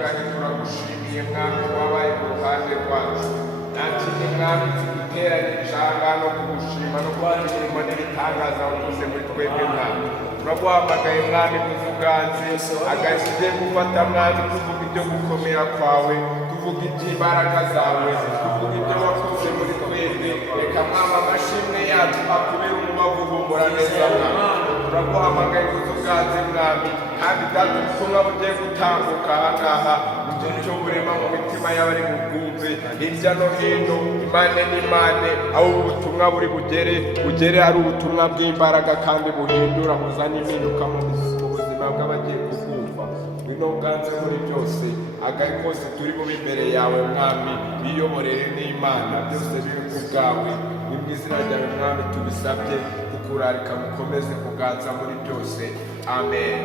kandi turagushimiye mwami wabaye ku ruhande rwacu. Nakindi mwami tuguteranye ijanga no kugushima no kugira imirimo n'ibitangaza wakoze muri twebwe mwami. Turaguhamagaye mwami kuvuganze agashyize gufata mwami tuvuga ibyo gukomera kwawe, tuvuga iby'imbaraga zawe, tuvuga ibyo wakoze muri twebwe. Reka mwami amashimwe yacu akubere umubavu uhumura neza mwami. Turaguhamagaye kuvuganze mwami, kandi data ubutumwa bugiye gutambuka ahangaha ikintu cyo burema mu mitima y'abari bubwumve hirya no hino, impande n'impande, aho ubutumwa buri bugere ari ubutumwa bw'imbaraga kandi buhindura buzana impinduka mu buzima bw'abagiye kubwumva. Ngwino uganze muri byose, agari kose turi bube imbere yawe mwami, biyoborere n'Imana, byose biri ku bwawe. Ni mu izina ryawe mwami tubisabye, kukurarika mukomeze kuganza muri byose. Amen.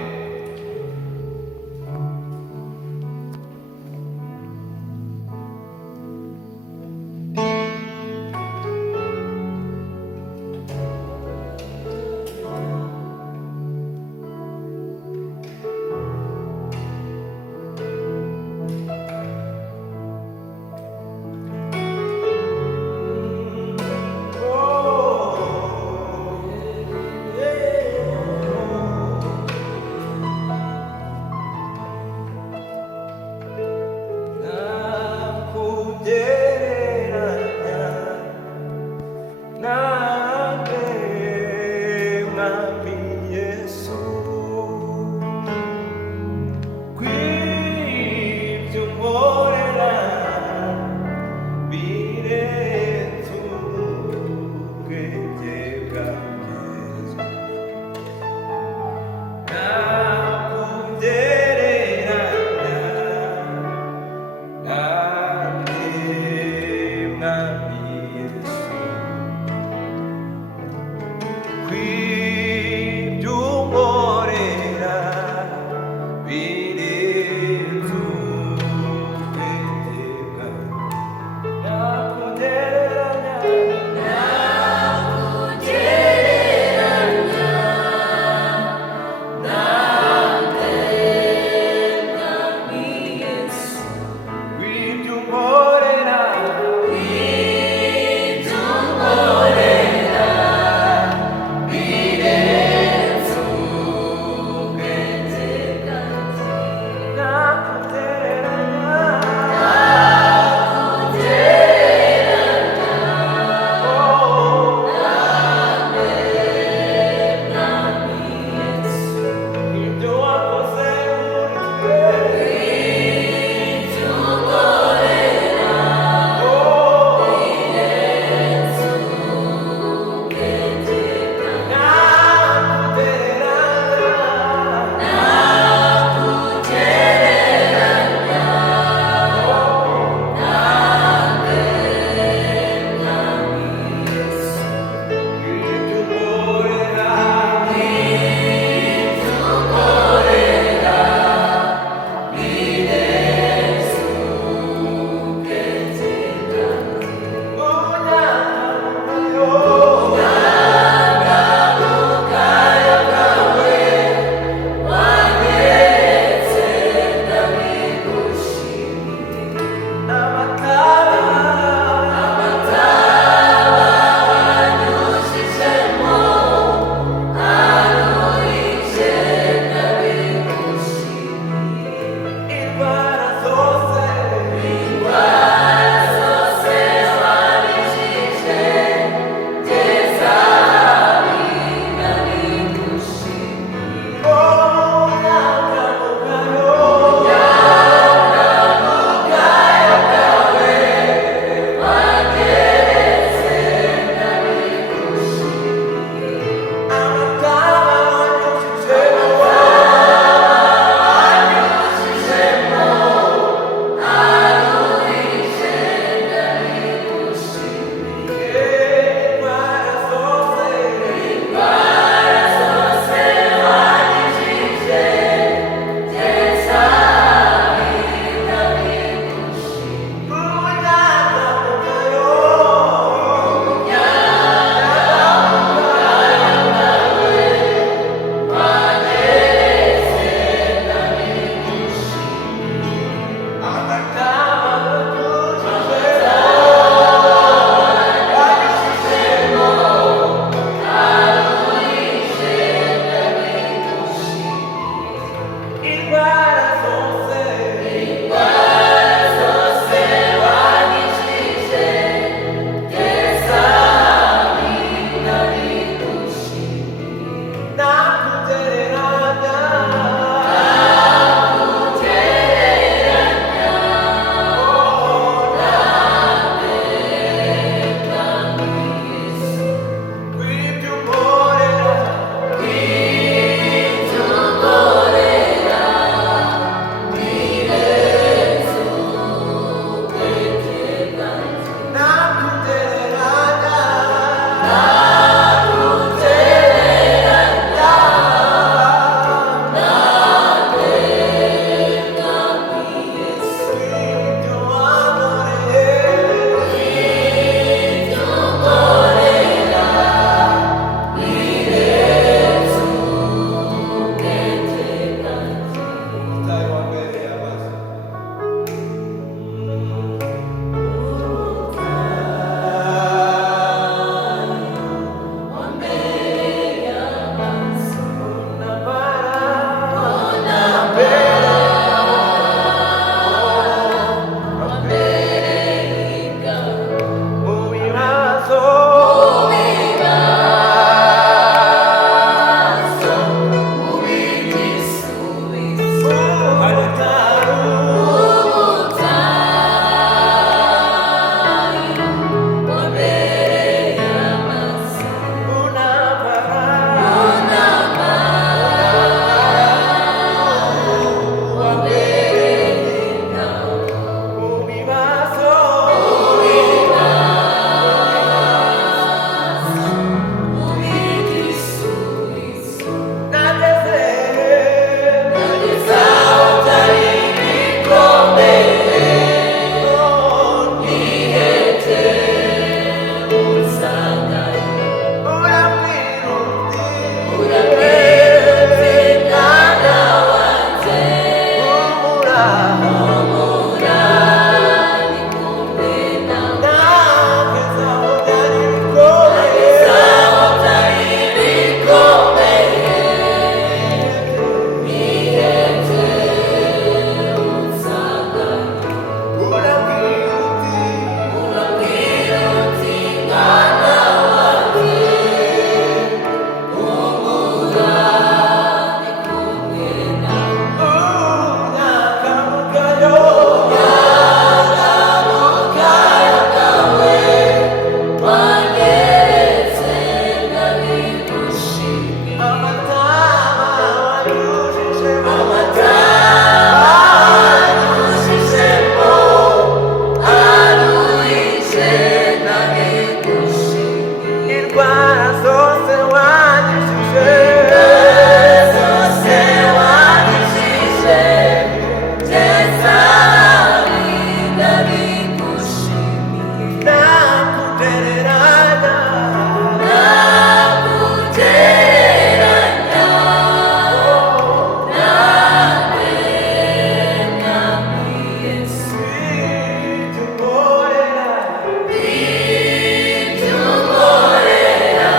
indwara zose wanyujije Tukorera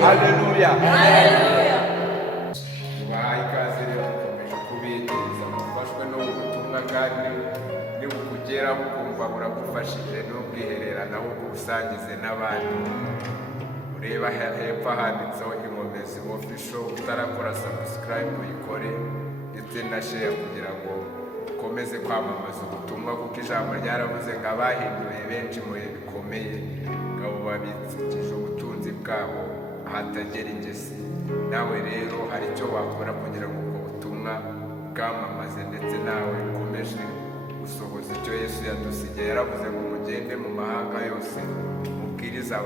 Haleluya. Tubahaye ikaze rero dukomeje kubitegereza mufashwe n'ubutumwa kandi nibukugeraho ukumva buragufashije n'ubwihererana aho kubusangize n'abandi. Ureba hepfo handitseho Inkomezi Official, utarakora subscribe uyikore ndetse na share kugira ngo ukomeze kwamamaza ubutumwa, kuko ijambo ryaravuze ngo abahinduye benshi mu bihe bikomeye ngabo babitsikije ubutunzi bwabo ahatagera ingesi. Nawe rero hari icyo wakora kugira ngo ubwo butumwa bwamamaze ndetse nawe ukomeje gusohoza icyo Yesu yadusigiye. Yaravuze ngo mugende mu mahanga yose mubwiriza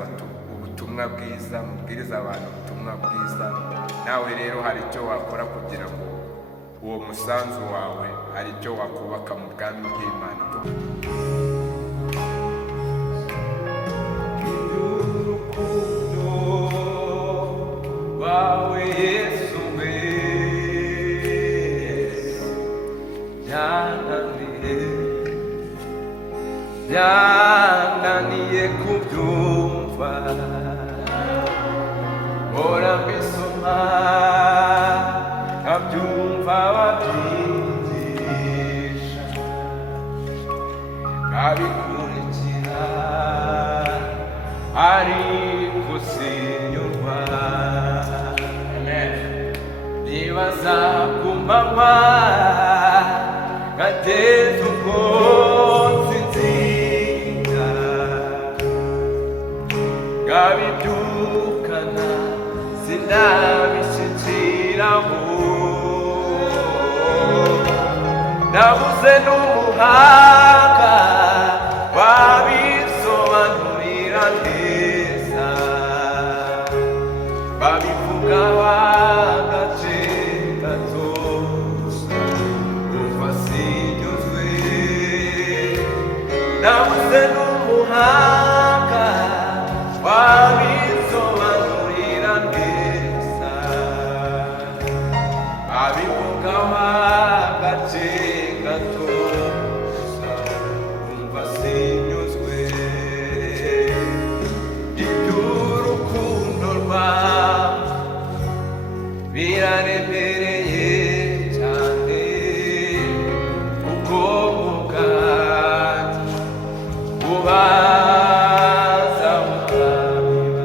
ubutumwa bwiza, mubwiriza abantu ubutumwa bwiza. Nawe rero hari icyo wakora kugira ngo uwo musanzu wawe hari icyo wakubaka mu bwami bw'Imana. Yananiye kubyumva, mpora mbisoma nkabyumva babyigisha, nkabikurikira ariko sinyurwa. Nibaza ku manywa ngateza ubwotsi nzinga, ngabibyukana sinabishyikiraho. nabuze n'umuhanga wabisobanurira neza, babivuga agace gato gusa umva sinyuzwe, nabuze n'umuhanga wabisobanurira neza, babivuga agace gato gusa umva sinyuzwe, iby'urukundo rwawe biraremereye cyane, ubwonko bwanjye bubaza butabiba.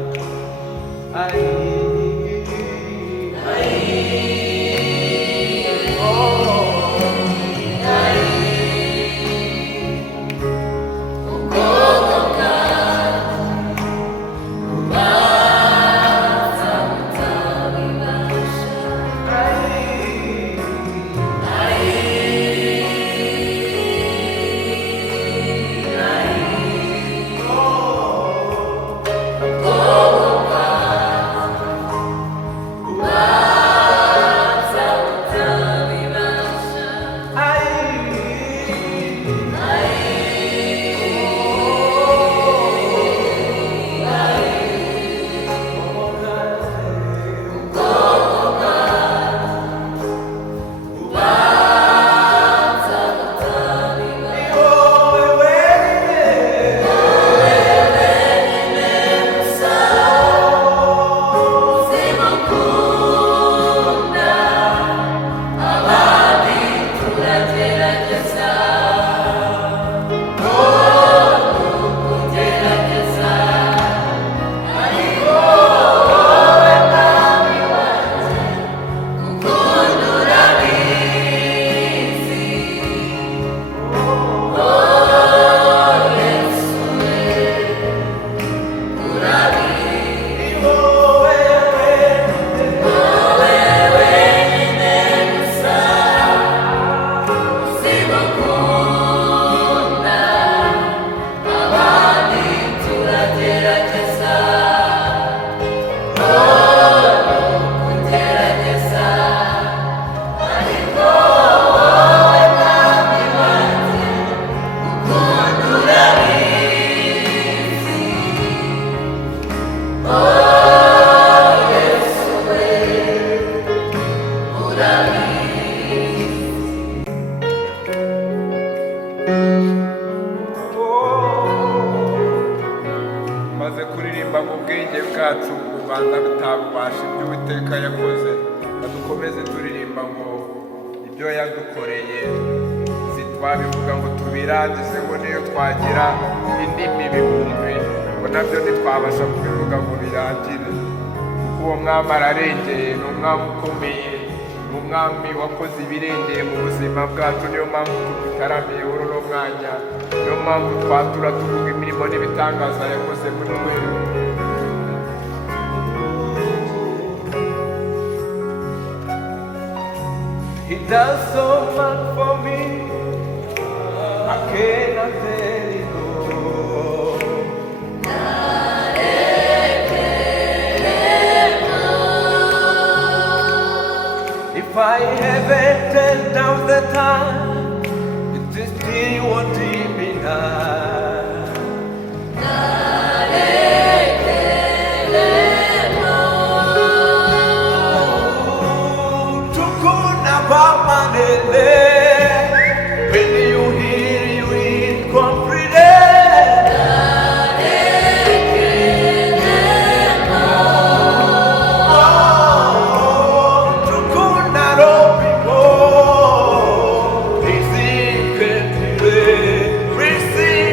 maze kuririmba mu bwenge bwacu ubanza butabubasha ibyo Uwiteka yakoze, dukomeze turirimba ngo ibyo yadukoreye twabivuga ngo tubirangize, ngo niyo twagira indimi ibihumbi ngo nabyo ntitwabasha kubivuga ngo birangire, kuko uwo mwami ararengeye, ni umwami ukomeye, ni umwami wakoze ibirengeye mu buzima bwacu. Niyo mpamvu tubitaramiye muri uno mwanya, niyo mpamvu twatura tuvuga imirimo n'ibitangaza yakoze muri twebwe. He does so much for me, I cannot tell you no. If I haven't 10,000 times, it is still what deep enough. When you hear, you comprehend. Oh, to kunaro people, receive.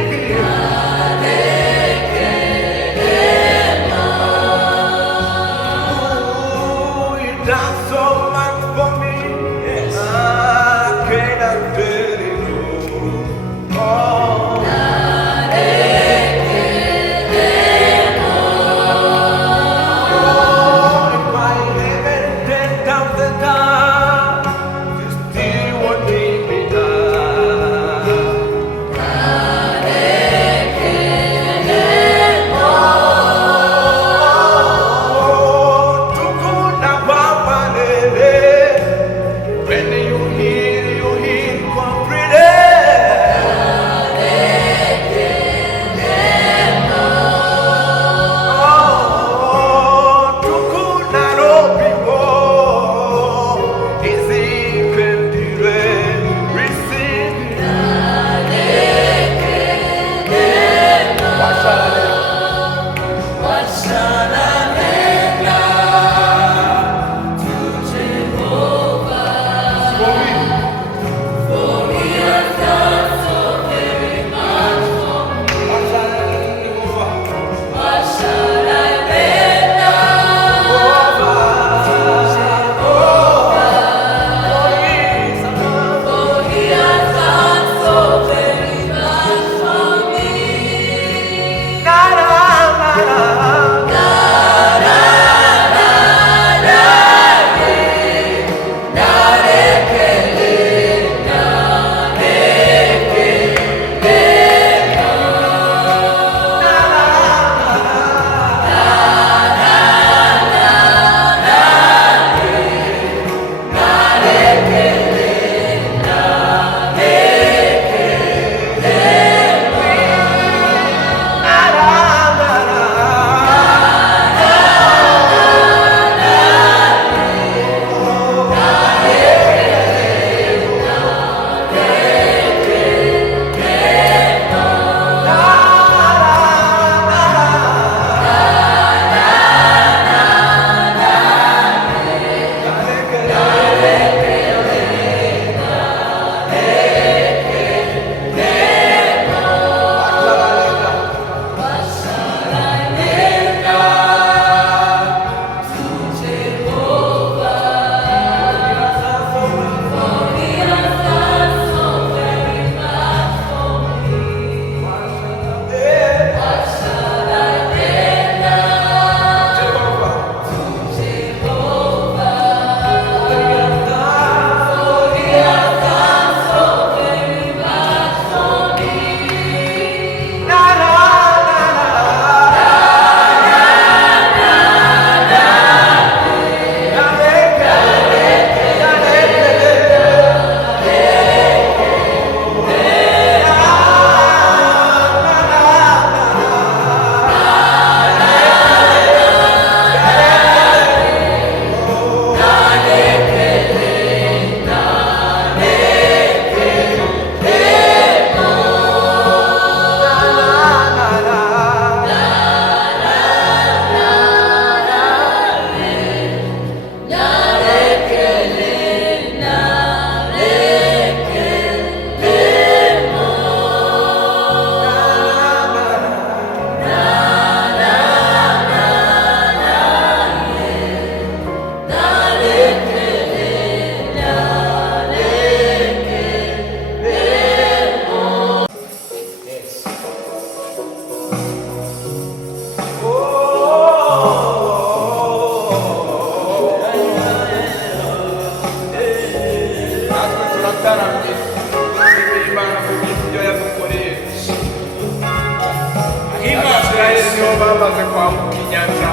bamaze kwambuka inyanja,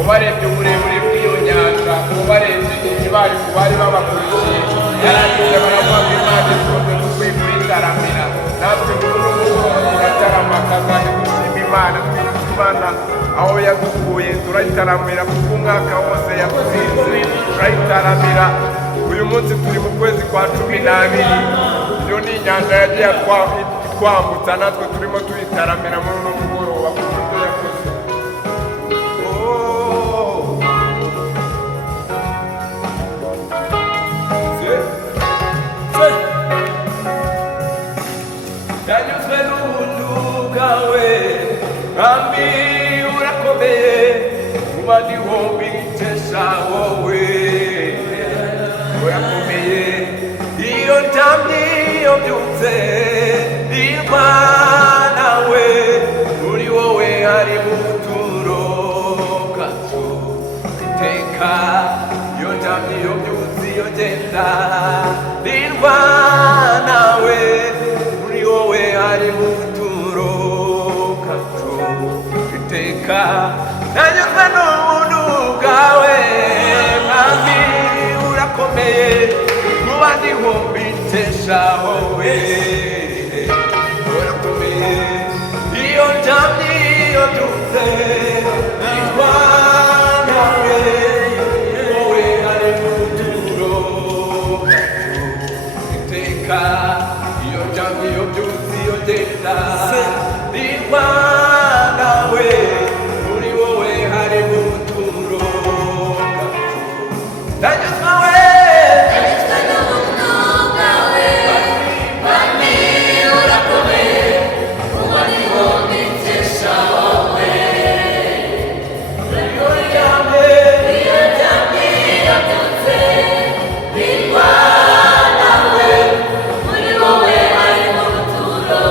ubarebye uburebure bw'iyo nyanja, ubarebye ibibari ku bari babakurikiye, yarangije baravuga ngo Imana ikunze dukwiye kuyitaramira. Natwe muri uno mugoroba turatarama kandi dushima Imana, twibuka Imana aho yadukuye, turayitaramira kuko umwaka wose yatsinze, turayitaramira. Uyu munsi turi mu kwezi kwa 12, iyo ni inyanja yagiye twambutsa, natwe turimo tuyitaramira muri uno mugoroba ku buryo yakoze. Yanyuzwe n'ubuntu bwawe, Mwami urakomeye, kuba ndiho mbitesha wowe. Urakomeye, iyo ndyamye iyo mbyutse, ndimva nawe, muri wowe hari ubuturo bwacu iteka. Iyo ndyamye iyo mbyutse iyo ngenda, ndimva nawe, muri wowe hari ubuturo bwacu iteka. Nanyuzwe n'ubuntu bwawe, Mwami urakomeye, kuba ndiho mbitesha wowe. Urakomeye, iyo ndyamye iyo mbyutse, ndimva nawe, wowe hari ubuturo bwacu iteka. Iyo ndyamye iyo mbyutse iyo ngenda, ndimva nawe, muri wowe hari ubuturo bwacu. Ndanyuzwe we, Yanyuzwe n'ubuntu bwawe, Mwami urakomeye, kuba ndiho mbitesha wowe. iyo ndyamye Iyo ndyamye iyo mbyutse, ndimva nawe, muri wowe hari ubuturo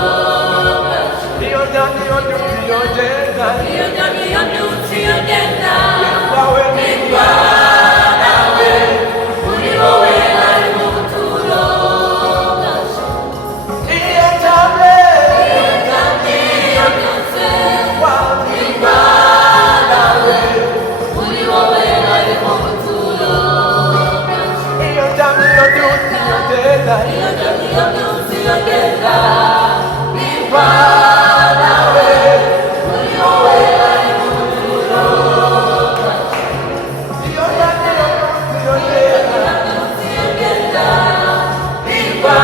bwacu. iyo ndyamye iyo mbyutse iyo ngenda, Iyo ndyamye iyo mbyutse iyo ngenda, wawe ndimva nawe, muri wowe hari ubuturo bwacu. iyo ndyamye Iyo ndyamye iyo mbyutse, wawe ndimva nawe, muri wowe hari ubuturo bwacu. iyo ndyamye iyo mbyutse iyo ngenda, Iyo ndyamye iyo mbyutse iyo ngenda, ndimva nawe, muri wowe hari ubuturo bwacu. iyo ndyamye iyo mbyutse iyo ngenda, Mbyutse iyo ngenda, ndimva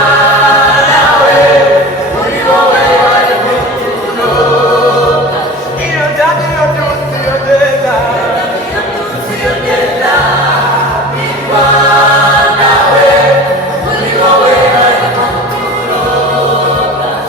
nawe, muri wowe hari ubuturo bwacu. iyo ndyamye iyo mbyutse iyo ngenda, Iyo mbyutse iyo ngenda, ndimva nawe, muri wowe hari ubuturo bwacu.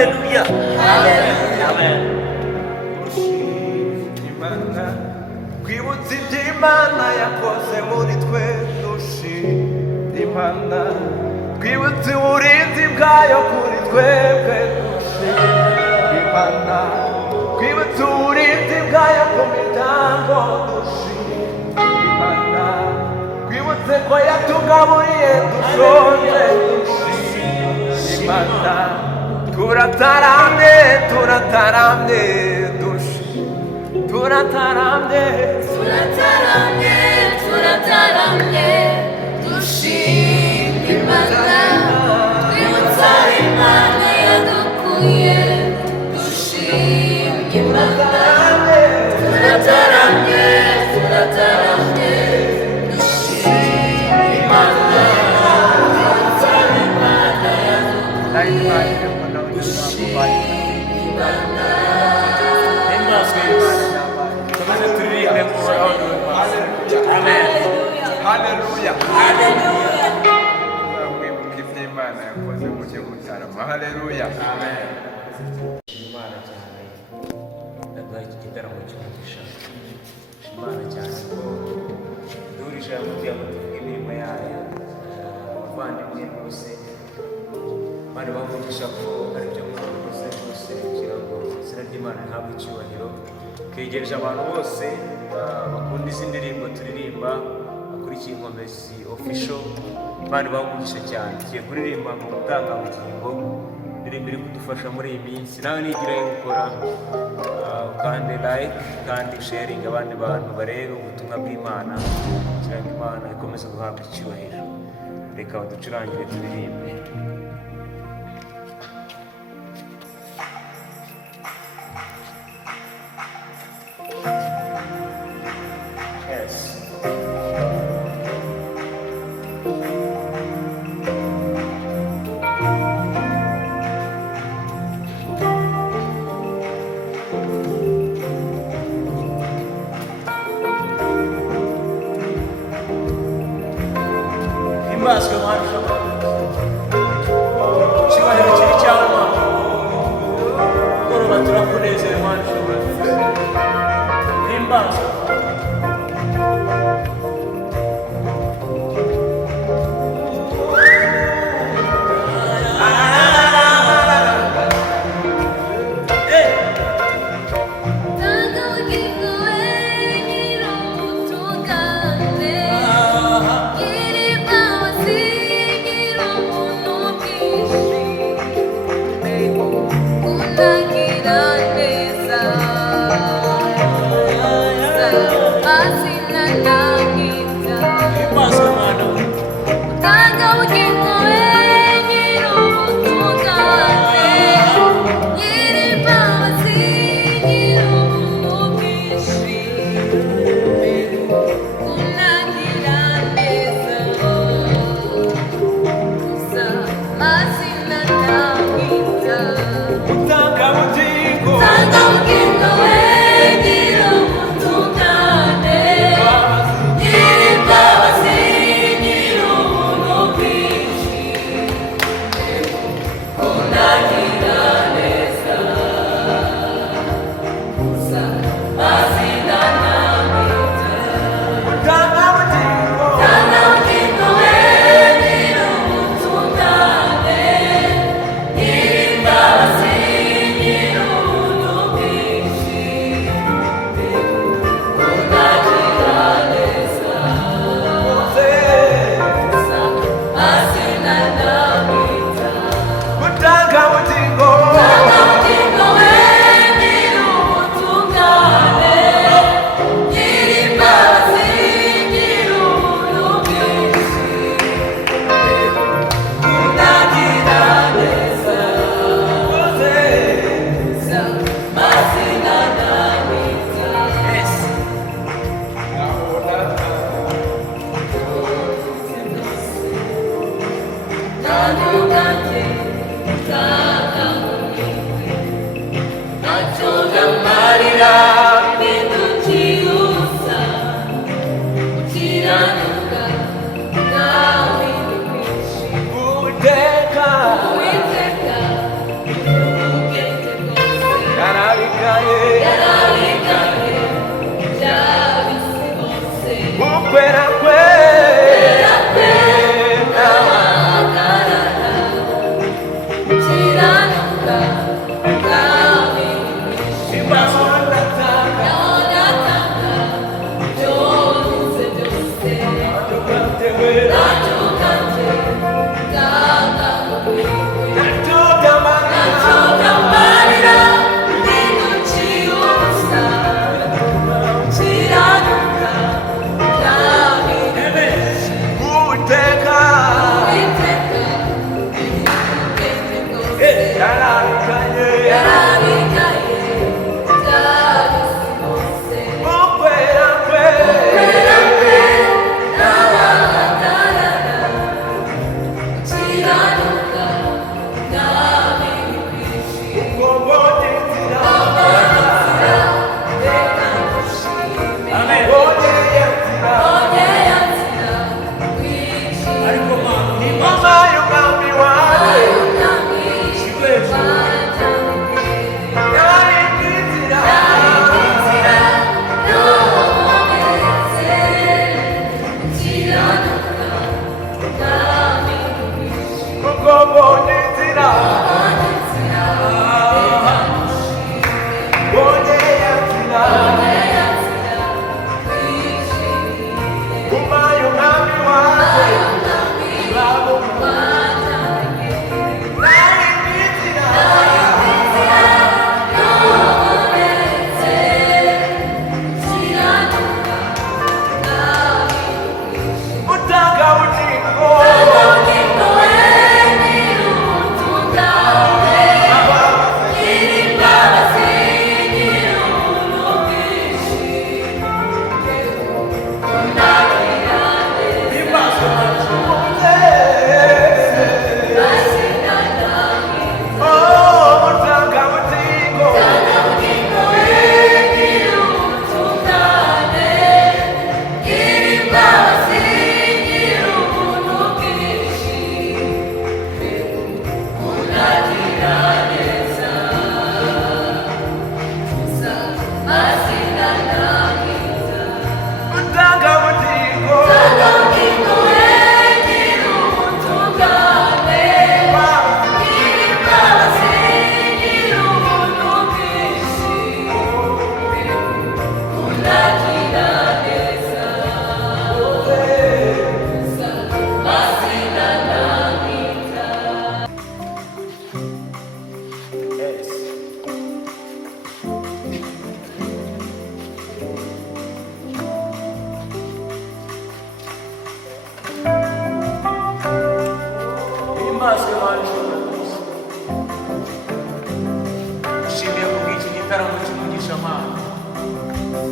haleluya amen. Imana twibutse iby'Imana yakoze muri twe, dushima Imana twibutse uburinzi bwayo kuri twebwe, dushima Imana twibutse uburinzi bwayo ku miryango, dushima Imana twibutse ko yatugaburiye dushonje, dushima Imana turataramye turataramye turataramye turataramye turataramye dushima Imana twibutsa Imana yadukuye, dushima Imana turataramye turataramye dushima Imana twibutsa Imana yadukuye, dushima Imana. Haleluya. Haleluya. Mwibuke iby'Imana yakoze mujye mutarama. Haleluya. Amen. Imana cyane yaduhaye iki gitaramo cy'umugisha. Imana cyane ko duhurije hamwe kugira ngo tuvuge imirimo yayo, abavandimwe bose bari bavugisha ko ari byo mwakoze rwose kugira ngo izina ry'Imana rihabwe icyubahiro. Twegereje abantu bose bakunda izi ndirimbo turirimba bakurikiye Inkomezi official, bari bavugisha cyane. Tugiye kuririmba mu butangabugingo, indirimbo iri kudufasha muri iyi minsi. Nawe nigira yo gukora kandi like kandi sharing abandi bantu barebe ubutumwa bw'Imana kugira ngo Imana ikomeze guhabwa icyubahiro. Reka baducurangire turirimbe. Himbazwe Mana ushobora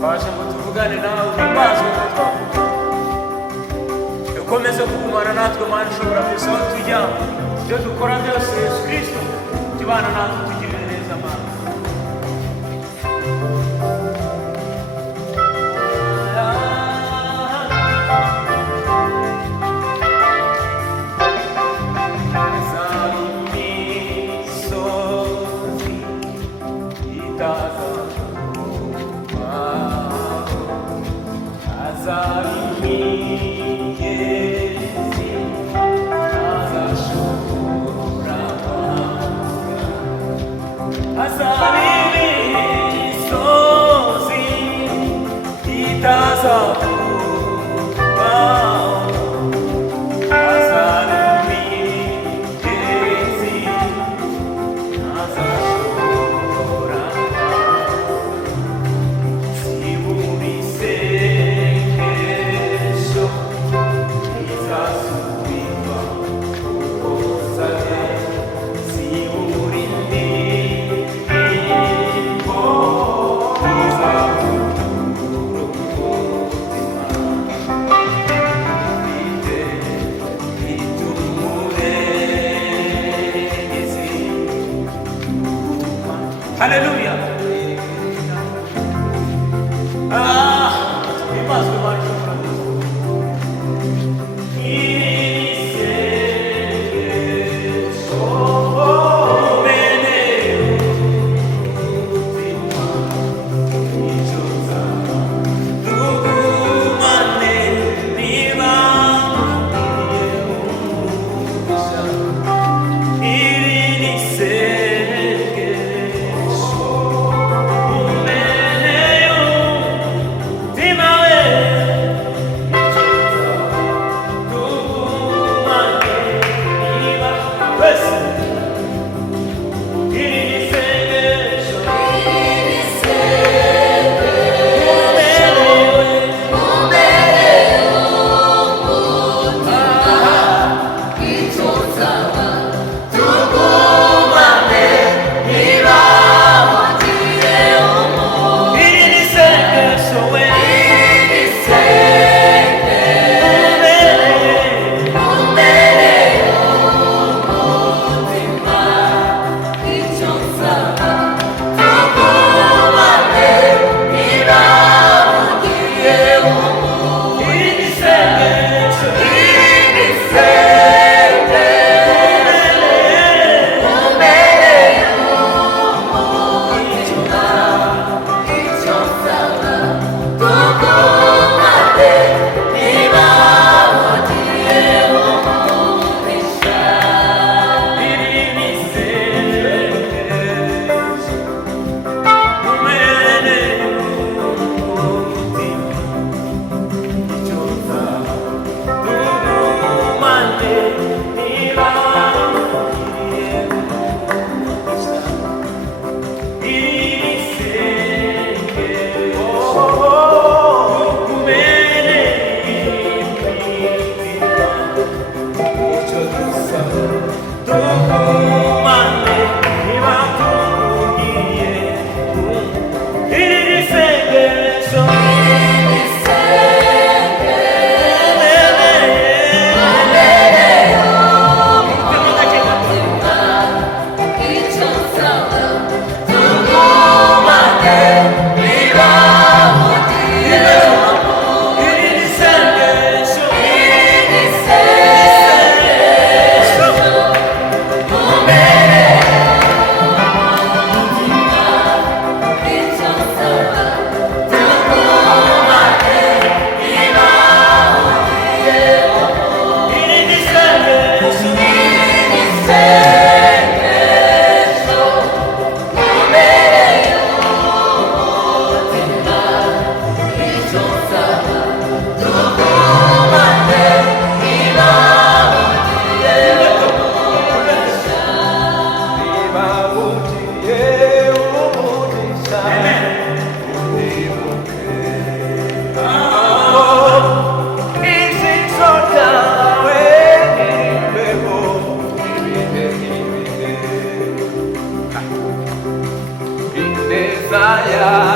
Babasha ngo tuvugane nawe uhimbazwe ko twavuga. Ukomeze kugumana natwe Mana ushobora byose aho tujya, ibyo dukora byose Yesu Kristo tubana natwe tugirire neza Mana. Hallelujah. Desire